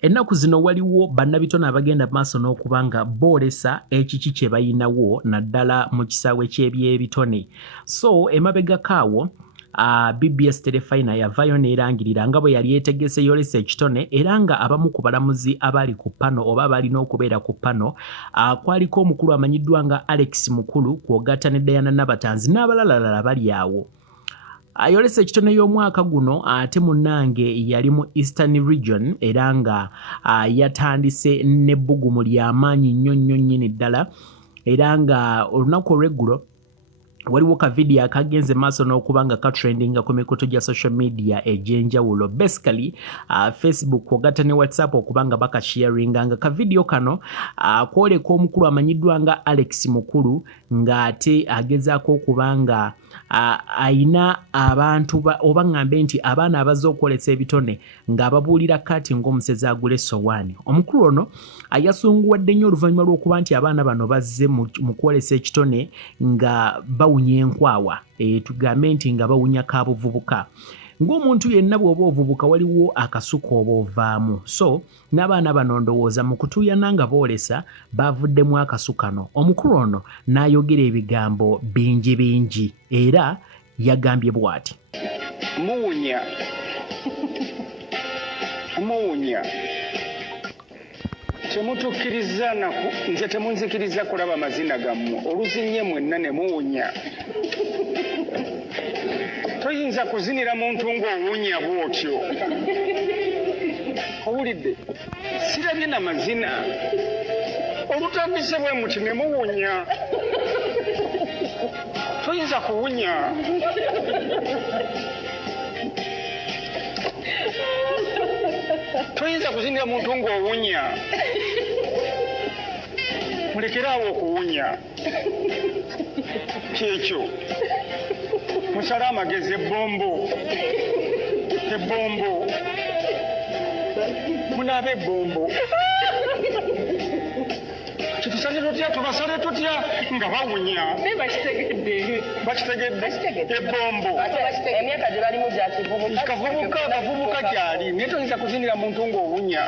Ennaku zino waliwo bannabitone abagenda maaso n'okubanga boolesa ekiki kye bayinawo naddala mu kisaawe ky'ebyebitone. So emabegako awo BBS Terefayina yavaayo n'erangirira nga bwe yali yeetegese yolesa ekitone era nga abamu ku balamuzi abali ku pano oba abalina okubeera ku pano kwaliko omukulu amanyiddwa nga Alex Mukulu kwogatta ne Diana Nabatanzi n'abalalala bali awo. Ayolesa ekitone y'omwaka guno ate munnange yali mu Eastern Region era nga yatandise n'ebbugumu ly'amaanyi nnyo nnyini ddala era nga olunaku olw'eggulo waliwo ka video akagenze maaso n'okuba nga katrendinga ku mikutu gya social media egy'enjawulo basically Facebook kwogatta ne WhatsApp okuba nga bakasharinga nga ka video kano kwoleka omukulu amanyiddwa nga Alex Mukulu ng'ate agezaako okuba nga ayina abantu oba ngambe nti abaana abazze okwolesa ebitone ng'ababuulira kati ng'omusezi agula essowaani. Omukulu ono yasunguwadde nnyo oluvannyuma lw'okuba nti abaana bano bazze mu kwolesa ekitone nga bawunya enkwawa tugambe nti nga bawunya kabuvubuka. Ng'omuntu yenna bw'oba ovubuka waliwo akasuka oba ovaamu. So n'abaana bano ndowooza mu kutuuyana nga boolesa bavuddemu akasukano. Omukulu ono n'ayogera ebigambo bingi era yagambye bw'ati. Muwunya temutukkiriza nze temunzikiriza kulaba mazina gammwe oluzinye mwenna ne muwunya. Toyinza kuzinira muntu ng'owunya bw'otyo. Owulidde sirabye na mazina olutandise bwe muti ne muwunya. Toyinza kuwunya. Toyinza kuzinira muntu ng'owunya. Mulekerawo okuwunya. Kyekyo musale amagezi ebbombo munaabe ebbombo. Kitusale tutya tubasale tutya nga bawunya. Bakitegedde ebbombo emyaka gye balimu gya kavubuka gyali naye toyinza kuzinira muntu ng'owunya.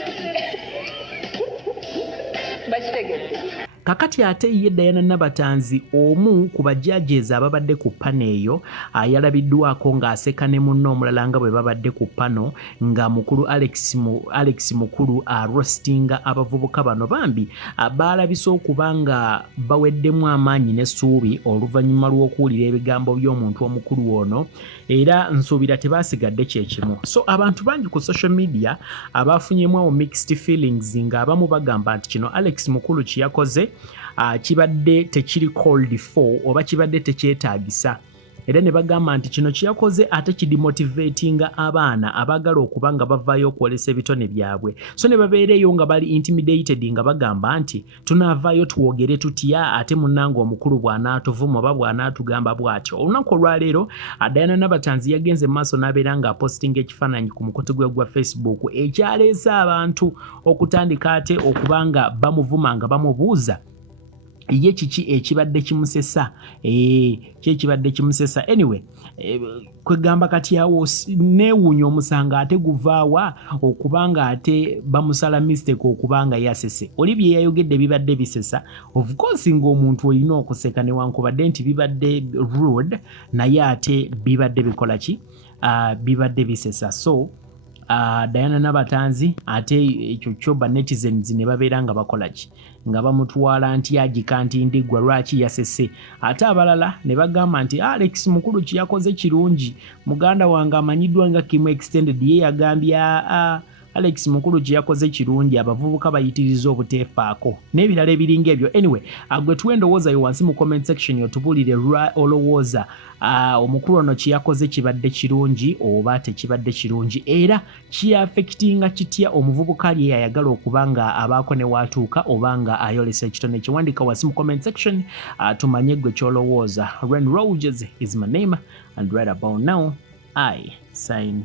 Bakitegedde. Kakati ate ye Diana Nabatanzi omu ku bajjajeeza ababadde ku pano eyo yalabiddwako ng'aseka ne munno omulala nga bwe babadde ku pano nga mukulu Alex Mukulu arostinga abavubuka bano bambi baalabise okuba nga baweddemu amaanyi n'essuubi oluvannyuma lw'okuwulira ebigambo by'omuntu omukulu ono era nsuubira tebaasigadde kyekimu. So abantu bangi ku social media abaafunyemu awo mixed feelings ng'abamu bagamba nti kino Alex Mukulu kiyakoze kibadde tekiri called for oba kibadde tekyetaagisa era ne bagamba nti kino kiyakoze ate kidimotivatinga abaana abaagala okuba nga bavaayo okwolesa ebitone byabwe. So ne babeereyo nga bali intimidated nga bagamba nti tunaavaayo tuwogere tutya ate munnange omukulu bw'anaatuvuma oba bw'anaatugamba bw'atyo. Olunaku olwaleero Diana Nabatanzi yagenze mu maaso n'abeera ng'apostinga ekifaananyi ku mukutu gwe gwa Facebook ekyaleese abantu okutandika ate okuba nga bamuvuma nga bamubuuza ye kiki ekibadde kimusesa kyekibadde kimusesa. Anyway kwegamba kati awo neewuunya omusanga ate guvaawa okubanga ate bamusala mistake okubanga yasese oli bye yayogedde bibadde bisesa. Of course ng'omuntu olina okuseka newankubadde nti bibadde rude naye ate bibadde bikola ki bibadde bisesa. So Diana Nabatanzi ate ekyo kyo ba netizens ne babeera nga bakola ki nga bamutwala nti agika nti ndigwa lwaki yasese ate abalala ne bagamba nti Alex Mukulu kiyakoze kirungi muganda wange amanyiddwa nga Kim Extended ye yagambya Alex Mukulu kiyakoze kirungi abavubuka bayitiriza obuteefaako n'ebirala ebiringa ebyo. Anyway gwe tuwendowooza yo wansi mu comment section yotubuulire olowooza omukulu ono kiyakoze kibadde kirungi oba tekibadde kirungi era kiaffectinga kitya omuvubuka ali ayagala okuba nga abaako ne waatuuka oba nga ayolesa ekitone kiwandika wansi mu comment section tumanye gwe kyolowooza. Ren Rogers is my name and right about now I sign